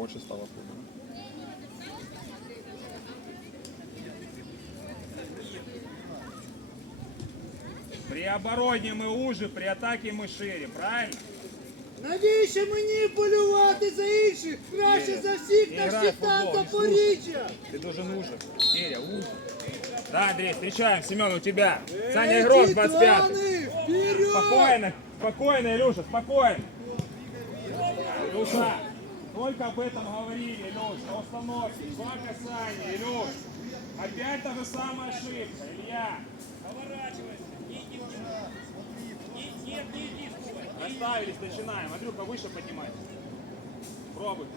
Мне больше стало хуже. При обороне мы уже, при атаке мы шире, правильно? Навіщо мені полювати за інших? Краще за всіх Играй на в всіх футбол, там не Запоріжжя! Ты должен уже. Киря, уже. Да, Андрей, встречаем. Семен, у тебя. Саня игрок, 25 Титани, вперед! Спокойно, спокойно, Илюша, спокойно. Илюша, только об этом говорили, Илюш, на установке. Два касания, Илюш. Опять та же самая ошибка, Илья. Расставились, начинаем. Андрюха, выше поднимайся. Пробуй.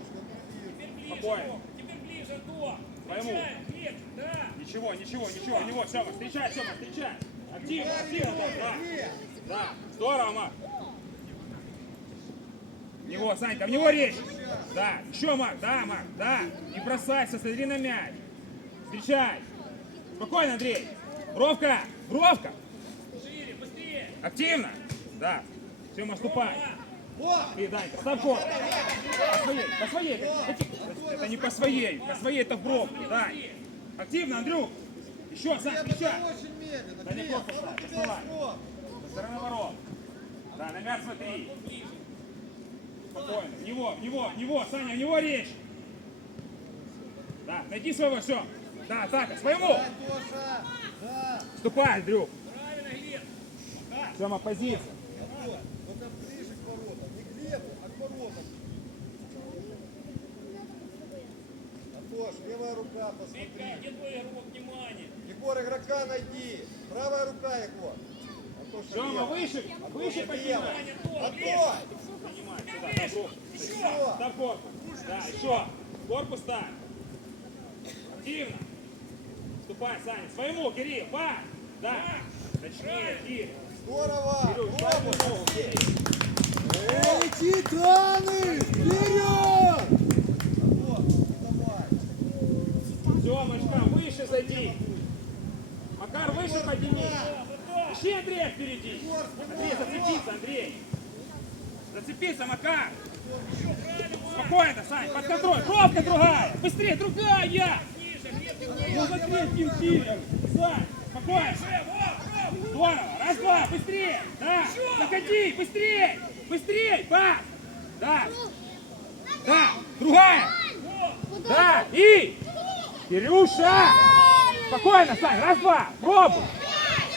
Спокойно. Теперь ближе до. Пойму. Нет, да. Ничего, ничего, ничего, у него, Сема, встречай, Сема, встречай. Активно, активно, да, да. Здорово, Мак. В него, Санька, в него речь. Да, еще, Мак, да, Мак, да. Не бросайся, смотри на мяч. Встречай. Спокойно, Андрей. Бровка, бровка. Шире, быстрее. Активно. Да. Сема, ступай. И Данька, ставь корпус. По своей, по своей. Это не по своей. По своей это в. Да. Активно, Андрюк. Еще, Сань, встречай. Очень медленно. Да не просто ставь, доставай. Со стороны ворот. Да, на мяч смотри. Спокойно. В него, в него, в него, Саня, в него речь. Да, найди своего, все. Да, атака, своему. Ступай, Андрюк. Правильно, Глеб. Сама позиция. Вот, вот там ближе к воротам. Не Глебу, а к воротам. Антош, левая рука, посмотри. где твой игрок? Внимание. Егор, игрока найди. Правая рука, Егор. Антоша, Сема, выше, выше Антоша, поднимай. левая. Корпус. Да, еще. Корпус ставь. Активно. Ступай, Саня. Своему, Кирилл, пас. Да. Точнее, Кирилл. Здорово! Кирилл, Кирилл. Эй, титаны! Вперед! Семочка, выше зайди. Макар, выше подними. Ищи Андрея впереди. Андрей, зацепиться, Андрей. Зацепиться, Макар. Спокойно, Сань, под контроль. Пробка другая. Быстрее, другая. Ну, за третьим Кириллом. Сань, спокойно. Здорово. Раз, два, быстрее. Да. Заходи, быстрее. Быстрее, пас. Да. Да. Другая. Да. И. Кирюша. Спокойно, Сань. Раз, два. Пробуй.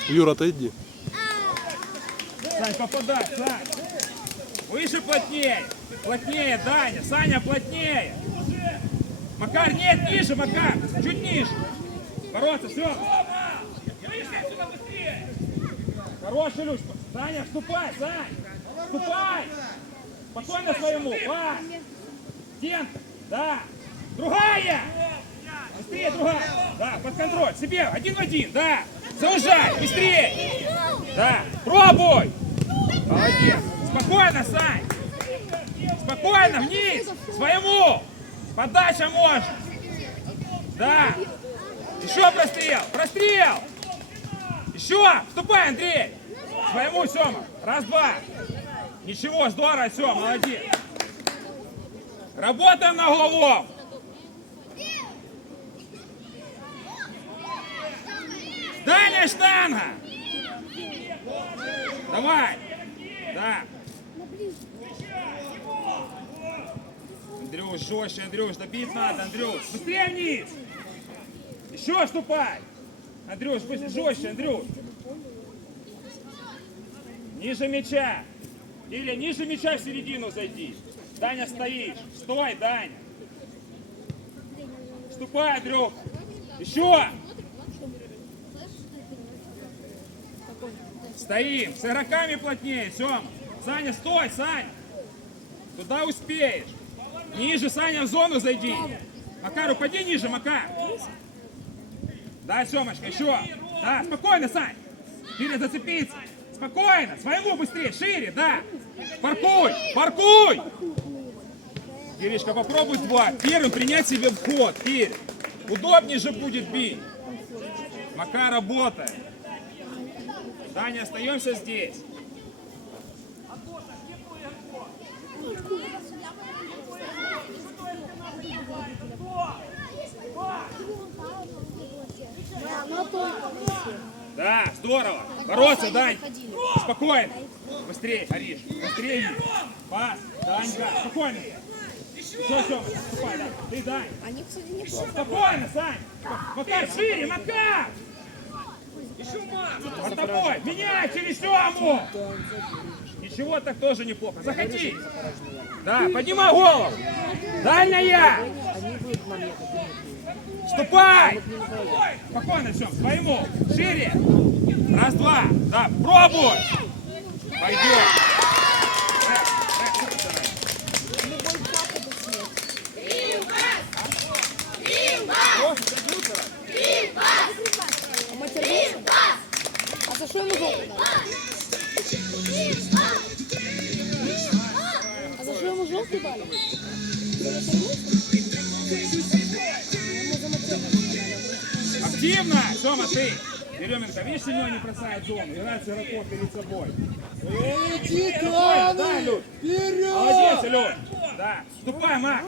Юра, отойди. Сань, попадай, Сань. Выше плотнее. Плотнее, Даня. Саня, плотнее. Макар, нет, ниже, Макар. Чуть ниже. Бороться, все. Хороший Люсь. Саня, вступай, Сань. Вступай. Спокойно своему. Пас. Стенка. Да. Другая. Быстрее, другая. Да, под контроль. Себе. Один в один. Да. Заужай. Быстрее. Да. Пробуй. Молодец. Спокойно, Сань. Спокойно, вниз. Своему. Подача может. Да. Еще прострел. Прострел. Еще. Вступай, Андрей. Своему, Сема. Раз, два. Ничего, здорово, все, молодец. Работаем на голову. Дальняя штанга. Давай. Да. Андрюш, жестче, Андрюш, добить надо, Андрюш. Быстрее вниз. Еще ступай. Андрюш, быстро, жестче, Андрюш. Ниже мяча. Или ниже мяча в середину зайди. Даня стоишь. Стой, Даня. Ступай, Андрюх. Еще. Стоим. С игроками плотнее, Сем. Саня, стой, Саня. Туда успеешь. Ниже, Саня, в зону зайди. Макар, упади ниже, Макар. Да, Семочка, еще. Да, спокойно, Сань. Киря, зацепиться. Спокойно, своему быстрее, шире, да. Паркуй, паркуй. Киришка, попробуй два. Первым принять себе вход, Кирь. Удобнее же будет бить. Макар работает. Даня, остаемся здесь. Да, здорово. Бороться, Дань. Спокойно. Быстрее, Ариш. Быстрее. Пас. Данька. Спокойно. Все, все, ступай, да. Ты, Дань. Они, кстати, неплохо. Спокойно, Сань. Макар, шире, Макар. Еще мат! Под тобой. Меняй через Сему. Ничего, так тоже неплохо. Заходи. Да, поднимай голову. Дальняя. Ступай. Спокойно, все, своему. Шире. Раз, два. Да, пробуй. Матерился? А за что ему желтый дали? А за что ему желтый дали? Активно! Сома, ты! Еременко, видишь, Семен не бросает зону, играет с игроком перед собой. Иди, Да! Люд. Вперед! Молодец, Илюш! Да, ступай, Мак!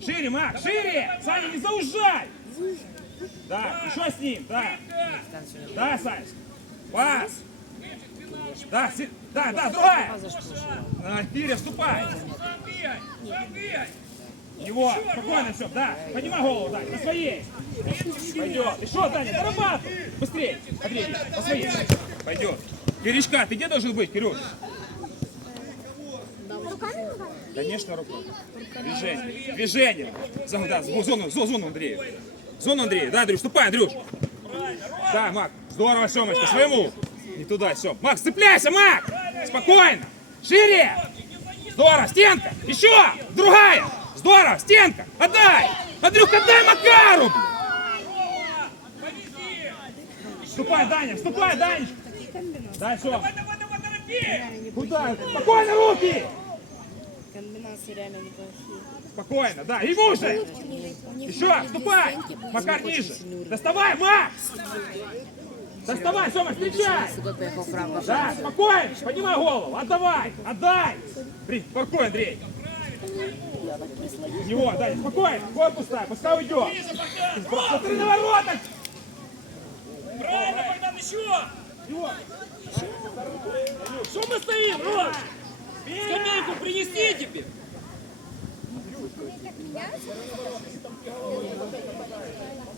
Шире, Мак, шире! Саня, не заужай! Да, еще с ним, да. Да, Сань. Пас. Да, си- да, да, другая. А, Киря, ступай. Сам бегай! Его, спокойно все, да. Поднимай голову, Дань, по своей. Пойдет. Еще, Даня, дорабатывай. Быстрее. Андрей, по своей. Пойдет. Киричка, ты где должен быть, Кирюш? Конечно, рукой. Движение. Движение. За- Да, зону, зону Андрея. Зону Андрея. Да, Андрюш, ступай, Андрюш. Да, Мак. Здорово, Семочка, своему. Не туда, все. Мак, сцепляйся, Мак. Спокойно. Шире. Здорово, стенка. Еще. Другая. Здорово, стенка. Отдай. Андрюх, отдай Макару. Ступай, Даня, ступай, Данечка. Дай, Сем. Давай, давай, давай, торопи! Куда? Спокойно, руки. Комбинации реально неплохие. Спокойно, да. У них Еще, были ступай! стенки, были Макар ниже! Доставай, Макс! Доставай, Сема, встречай! Да, спокойно! Поднимай голову! Отдавай! Отдай! При, паркуй, Андрей! В Него, дай, спокойно! Корпус ставь, пускай уйдет! Смотри на воротах! Правильно, Богдан, еще! Его! Что мы стоим, Ром? Скамейку принести тебе!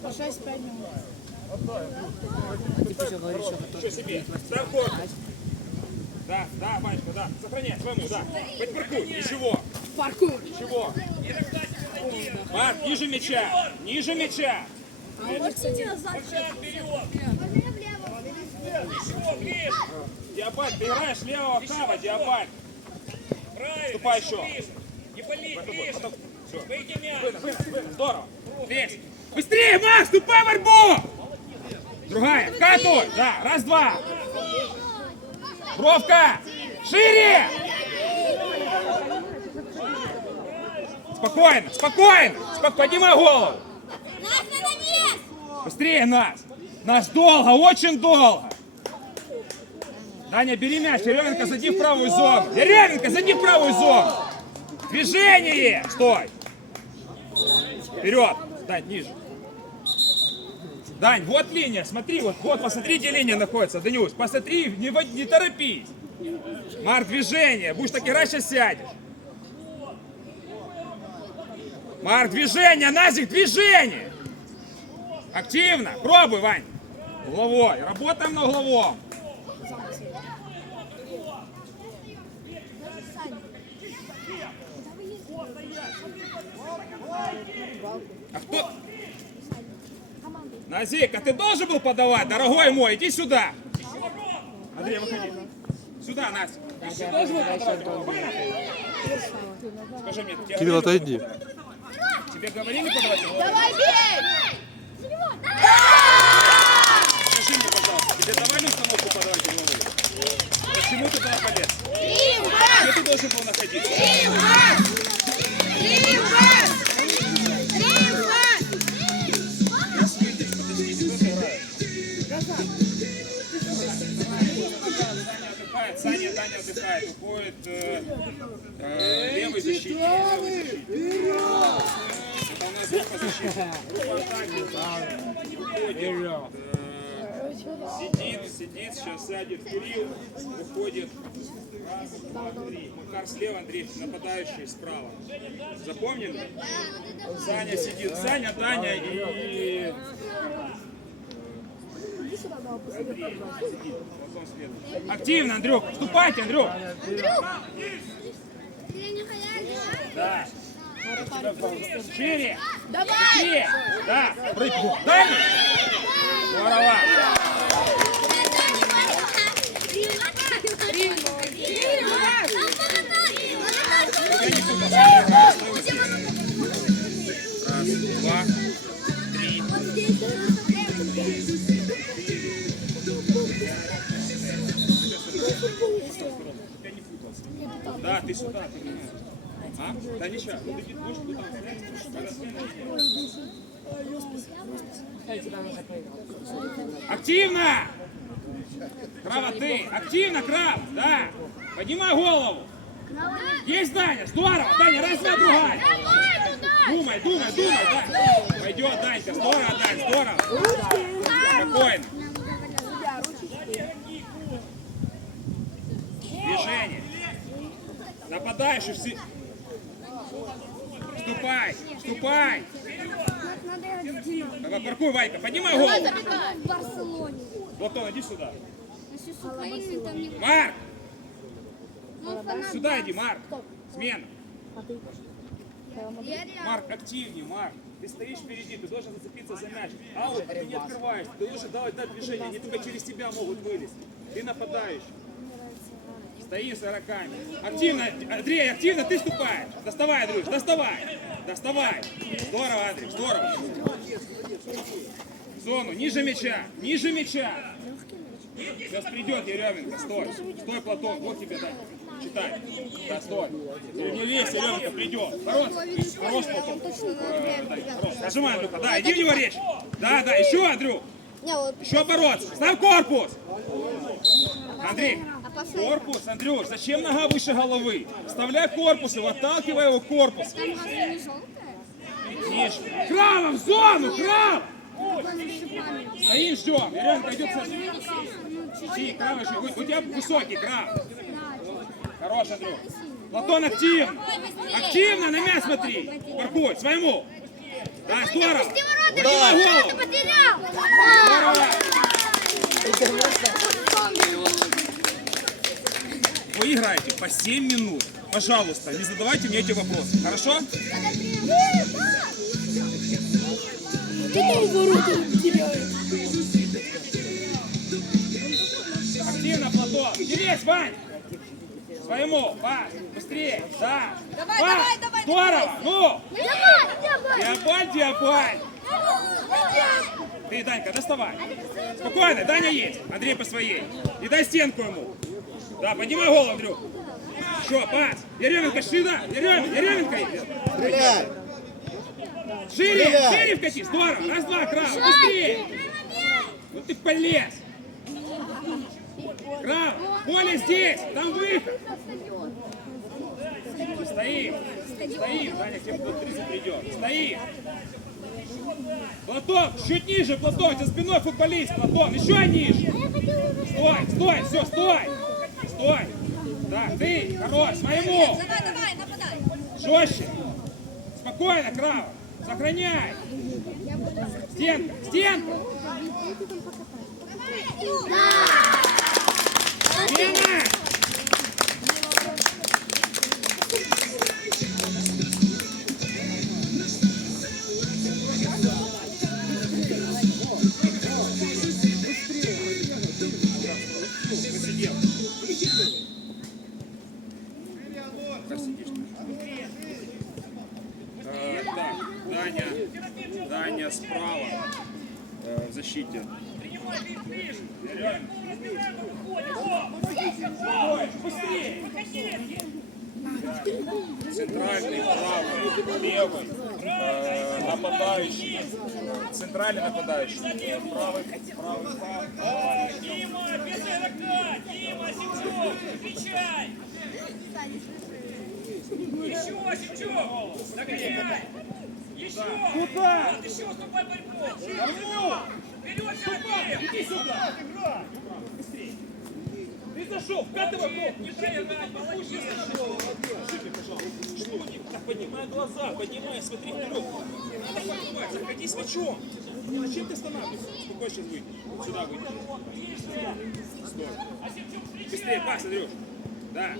По 6-5 минут. Что себе? Ставь корпус! Да, да, Ванечка, да. Сохраняй, своему, да. Хоть паркуй, ничего. Паркур. Ничего. Марк, ниже мяча. Ниже мяча. А вперед! Еще, Гриш! Диабаль, ты играешь левого кава, Диабаль. Правильно! Ступай еще. Гриш. Не Потом, Гриш! Выйди мяч! Здорово. Здесь. Быстрее, Макс, вступай в борьбу. Другая. Вкатывай. Да, раз, два. Бровка. Шире. Спокойно, спокойно. Спок- Поднимай голову. Быстрее нас. Нас долго, очень долго. Даня, бери мяч. Еременко, зайди в правую зону. Еременко, зайди в правую зону. Движение. Стой. Вперед. Дань, ниже. Дань, вот линия, смотри, вот, вот, посмотри, где линия находится, Данюш, посмотри, не, не торопись. Марк, движение, будешь так играть, сейчас сядешь. Марк, движение, Назик, движение. Активно, пробуй, Вань. Угловой, работаем на угловом. А кто? Назик, а ты должен был подавать, дорогой мой, иди сюда. Андрей, выходи. Сюда, Настя. Ты должен был подавать. Скажи мне, Кирилл, отойди. Тебе говорили подавать? Давай бей! Скажи мне, пожалуйста, тебе давали установку подавать угловую? Почему ты туда полез? Где ты должен был находиться? Подожди, отдыхает, Саня, Даня отдыхает. Уходит э, э, левый защитник. Левый защитник. Это у нас группа защиты. Группа атаки. Уходит. э, Сидит, сидит, сейчас сядет Кирилл, уходит. Раз, два, три. Макар слева, Андрей нападающий справа. Запомнили? Саня сидит. Саня, Даня и Андрей сидит. Платон следует. Активно, Андрюк. Вступайте, Андрюк. Да. Шире. Быстрее. Да. Прыгни. Дальше. Здорово. Да, ты сюда, ты меня. А? Да ничего, ты будешь туда стоять, когда смена идет. Активно! Крава, ты! Активно, Крав! Да! Поднимай голову! Есть, Даня! Здорово! Даня, раз, два, другая! Думай, думай, думай, да! Пойдет, Данька! Здорово, Дань, здорово! Спокойно! Движение! Нападаешь и все... Вступай! Вступай! Давай, паркуй, Вайка, поднимай голову! В Барселоне. Платон, иди сюда. Там не... Марк! Ну, Сюда иди, Марк! Смена! Реально. Марк, активнее, Марк. Ты стоишь впереди, ты должен зацепиться за мяч. А вот ты не открываешь, ты должен давать дать движение, они только через тебя могут вылезть. Ты нападающий. Стои с игроками. Активно, Андрей, активно ты ступаешь. Доставай, Андрюш, доставай. Доставай. Здорово, Андрей, здорово. Зону, ниже мяча, ниже мяча. Сейчас придет Еременко, стой. Стой, Платон, вот тебе дай. Читай. Да, стой. Не лезь, Еременко, придет. Хорош, хорош, Платон. Нажимай, Андрюха, да, иди в него речь. Да, да, еще, вот Еще бороться. Ставь корпус. Андрей, корпус, Андрюш, зачем нога выше головы? Вставляй корпус и отталкивай его корпус. там разве не желтая? Крава, в зону, шипами. Стоим, ждем. Ну, чуть-чуть. Си, крав, еще. у тебя высокий крав. Хорош, Андрюх. Платон, активно. Активно, на мяч смотри. Паркуй, своему. Да, здорово. Поднимай голову. Здорово. Вы играете по 7 минут. Пожалуйста, не задавайте мне эти вопросы. Хорошо? Активно, Платон. Делись, Вань. Своему, Вань, быстрее, да. Давай, Вань, давай, давай, Здорово, ну. Давай, давай. Диабаль, диабаль. Ты, Данька, доставай. Спокойно, Даня есть. Андрей по своей. И дай стенку ему. Да, поднимай голову, Андрюх. Еще, пас. Еременко, шина. Еременко, Еременко. Стреляй! Шире, Стреляй. шире вкати. Здорово. Раз, два, крав. Быстрее. Ну ты полез. Крав, поле здесь. Там выход. Стоим. Стоим. Даня, тебе кто 30 придет. Стоим. Платон, чуть ниже, Платон, тебя спиной футболист, Платон, еще ниже. Стой, стой, все, стой. Стой. Да, ты, хорош, своему. Давай, давай, нападай. Жестче. Спокойно, Крава. Сохраняй. Стенка, стенка. Смена. Посидел. Догоняй! Еще! Куда? Вот еще уступай борьбу! Вперед, Сергей! иди сюда. Быстрее. Ты зашел, вкатывай Нет, не проиграй, молодец! Скажи, пожалуйста, что не так? Поднимай глаза, поднимай, смотри вперед. Надо поднимать, заходи с мячом. Зачем ты останавливаешься? Спокойно сейчас выйдешь. Вот сюда. Сюда. Стой. Быстрее, пас, Андрюш. Да.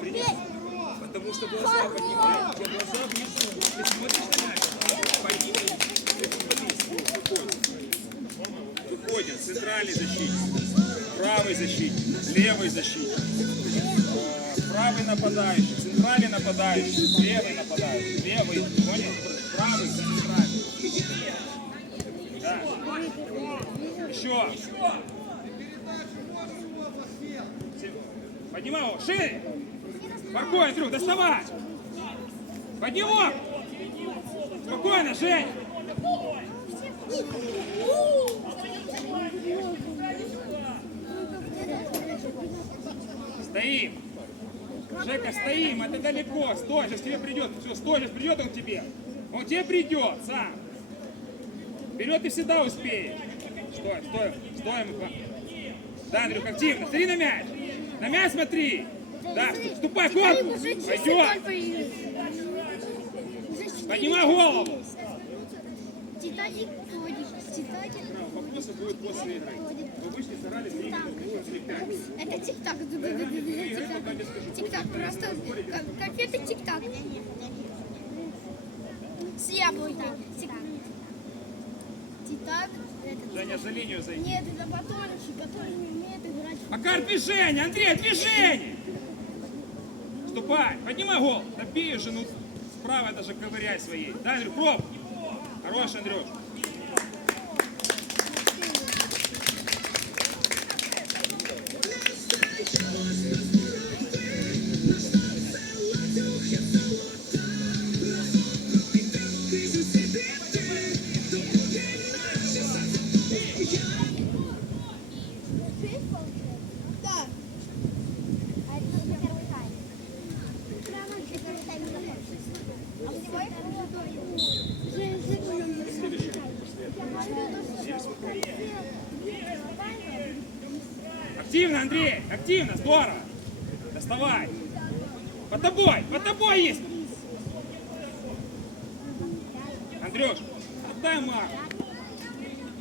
Приди. Потому что глаза поднимай. У тебя глаза внизу. Ты смотришь на мяч. Поднимай. Выходим. Центральный защитник. Правый защитник. Левый защитник. Э, Правый нападающий. Центральный нападающий. Левый нападающий. Левый. Понял? Правый. Центральный. Да. Еще. Поднимай его. Шире. Спокойно, Андрюх, доставай. Поднимай. Спокойно, Жень. Стоим. Жека, стоим, это далеко. Стой, сейчас тебе придет. Все, стой, сейчас придет он тебе. Он тебе придет сам. Вперед ты всегда успеешь. Стой, стой, стой, Муха. Да, Андрюх, активно. Смотри на мяч. На мяч смотри. Да, ступай, корпус. Пойдет. Поднимай голову. Титаник ходит. Титаник Вопросы будут после игры. Вы вышли, старались, пять. Это тик-так. Тик-так. Тик-так. Просто конфеты тик-так. С яблоком. Это- Женя, за линию зайди. Нет, это батончик, который не умеет играть. в Макар, движение! Андрей, движение! Ступай, поднимай гол. Добей уже, ну, справа даже ковыряй своей. Да, Андрюх, проб. Хорош, Андрюш. Андрей, активно, здорово. Доставай. Под тобой, под тобой есть. Андрюш, отдай Марк.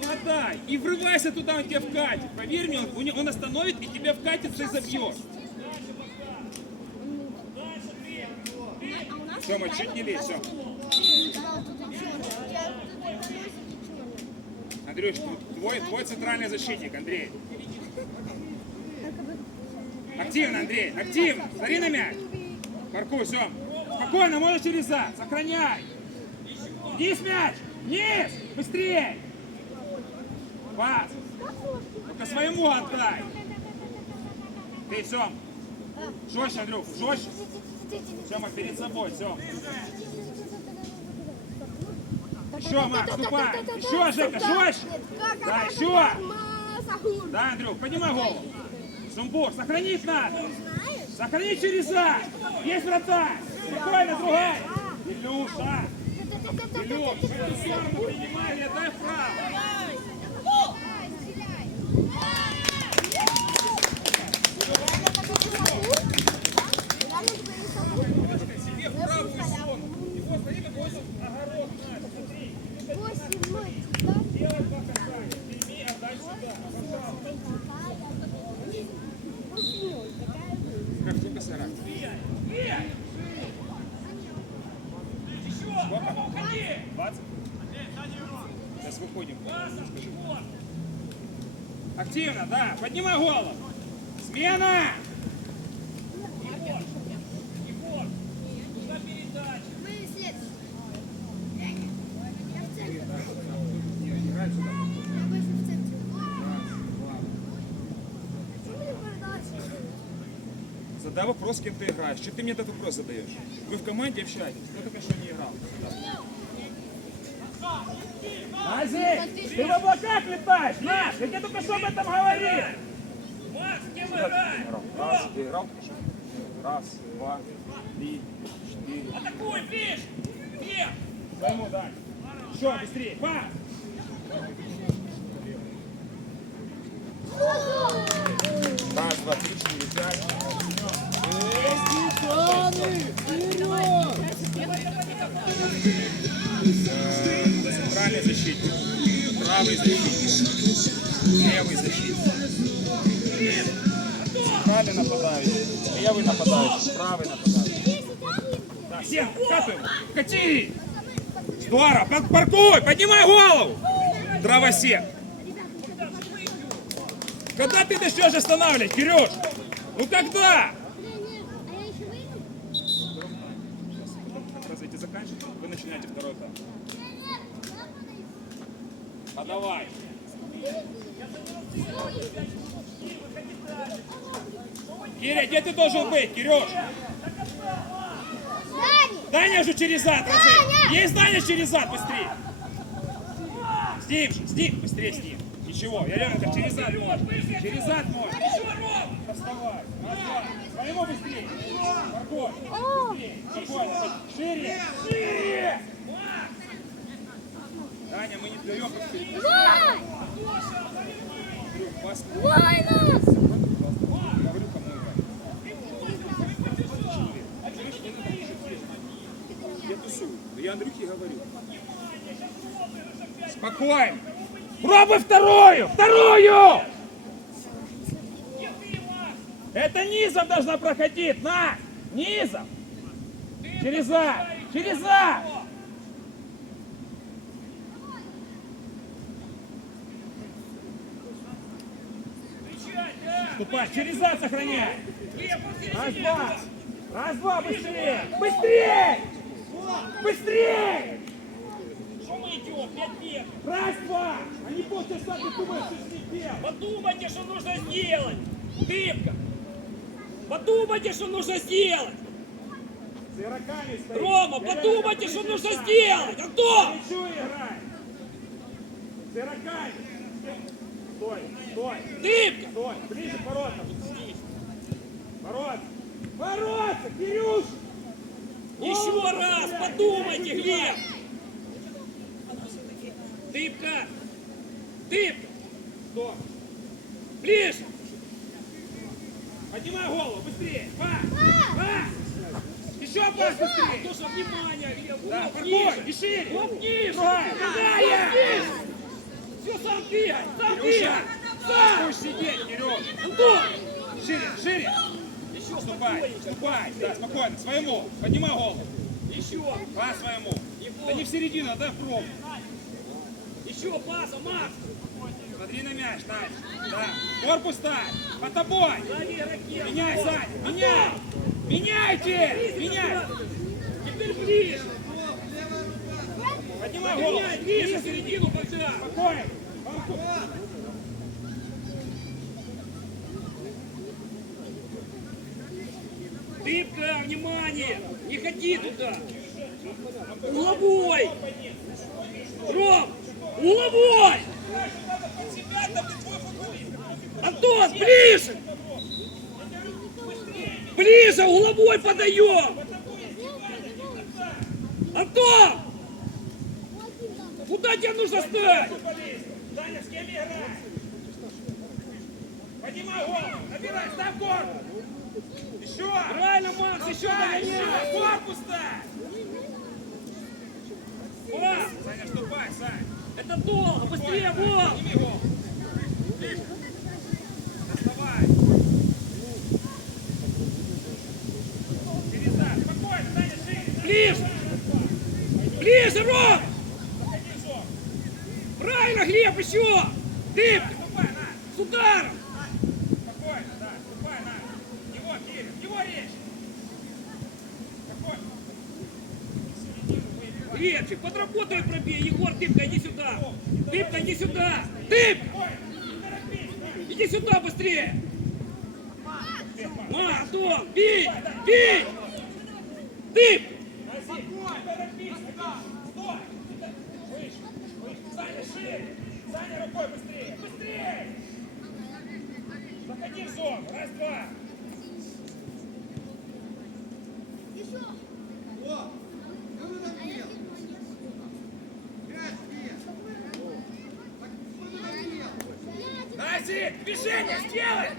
Ну отдай. И врывайся туда, он тебя вкатит. Поверь мне, он, он остановит и тебя вкатится и забьет. Сема, чуть не лезь. Андрюш, твой, твой центральный защитник, Андрей. Активно, Андрей, активно. Смотри на мяч. Паркуй, Сем. Спокойно, можешь через зад. Сохраняй. Вниз мяч. Вниз. Быстрее. Пас. Только своему отдай. Ты, Сем. Жестче, Андрюх, жестче. Сема, перед собой, Сем. Еще, Макс, ступай. Еще, Жека, жестче. Да, еще. Да, Андрюх, поднимай голову. Сумбур, сохранить надо. Сохранить через зад. Есть вратарь. Спокойно, другая. Илюша. Илюш, в эту сторону принимай и отдай вправо. Себе в правую сторону. Его, смотри, какой тут огород. на, Смотри. Делай два касания. Прими, отдай сюда. Как сколько сорок? Сколько? 20? Сейчас выходим. Скажи. Активно, да. Поднимай голову. Смена! Сюда. Задай вопрос, с кем ты играешь. Что ты мне этот вопрос задаешь? Вы в команде общаетесь. Кто только Азик, ты в облаках летаешь, Наш! Я тебе только что об этом говорил! С кем играем? Ты играл? Раз, два, три, четыре. Атакуй, ближе! Вверх! Займу дальше. Еще быстрее. Пас! Раз, два, три, четыре, пять. Э, Центральный защитник. Правый защитник. Левый защитник. Центральный нападающий. Левый нападающий. Правый нападающий. Да, всем, катаем. Кати! Пар- Паркуй! Поднимай голову! Дровосек! Когда ты начнешь останавливать, Кирюш? Ну когда? Вы начинаете второй этап. А давай. Киря, где ты должен быть, Кирюш? Даня же через зад, разы. Есть Даня через зад, быстрее. С ним же, с ним, быстрее с ним. Ничего, я реально через зад можно. Через зад можно. Вставай. Раз, два. Своему быстрее. Марго. Быстрее. Спокойно. Шире. Шире. Даня, мы не вдвоем. Говорю, кому играть. Я тусую. Да я Андрюхе говорю. Спокойно. Пробуй вторую! Вторую! Это низом должна проходить. На! Низом! Через А! Через А! Ступай, через А сохраняй! Раз, два! Раз, два, быстрее! Быстрее! Быстрее! Что мы идем? Пять метров! Раз, два! Они полчаса ты думаешь, что с ним делать? Подумайте, что нужно сделать! Дымка! Подумайте, что нужно сделать! Рома, подумайте, что нужно сделать! Антон! Горячо играй! С! Стой, стой, Дымка! стой! Ближе к воротам! Ворота! Ворота, Кирюш! Еще раз подумайте, Глеб! Дымка! Дымка! Стоп! Ближе! Поднимай голову, быстрее! Пас! Пас! Еще пас быстрее! Тоже внимание, Глеб! Да, паркуй! ниже! И шире! Вот ниже! Все, сам бегай! Сам бегай! Сам! Будешь сидеть, Кирюш! Антон! Шире, шире! Еще Ступай, ступай! Да, спокойно, своему! Поднимай голову! Еще! По своему! Да не в середину, а дай в пробу! Еще паса, Макс! Смотри на мяч, дальше. Да. Корпус ставь. По тобой. Меняй, Саня. Меняй. Меняйте. Меняй. Теперь ближе! Поднимай голову. В середину пока! Спокойно. Дымка, внимание! Не ходи туда! Угловой! Ром! Угловой! Антон, ближе! Ближе, угловой подаем! Антон! Куда тебе нужно стать? Даня, с кем играть? Поднимай голову. Набирай, ставь корпус. Еще. Правильно, Макс, еще Еще. догоняй! Корпус ставь. Пас! Саня, вступай, Сань. Это долго, быстрее, вот! Антон! Бей! Бей! Ты! Саня, шире! Саня, рукой быстрее! Быстрее! Заходи в зону! Раз, два! Еще! О! Как ты там делал? Пять, Настя, движение сделай!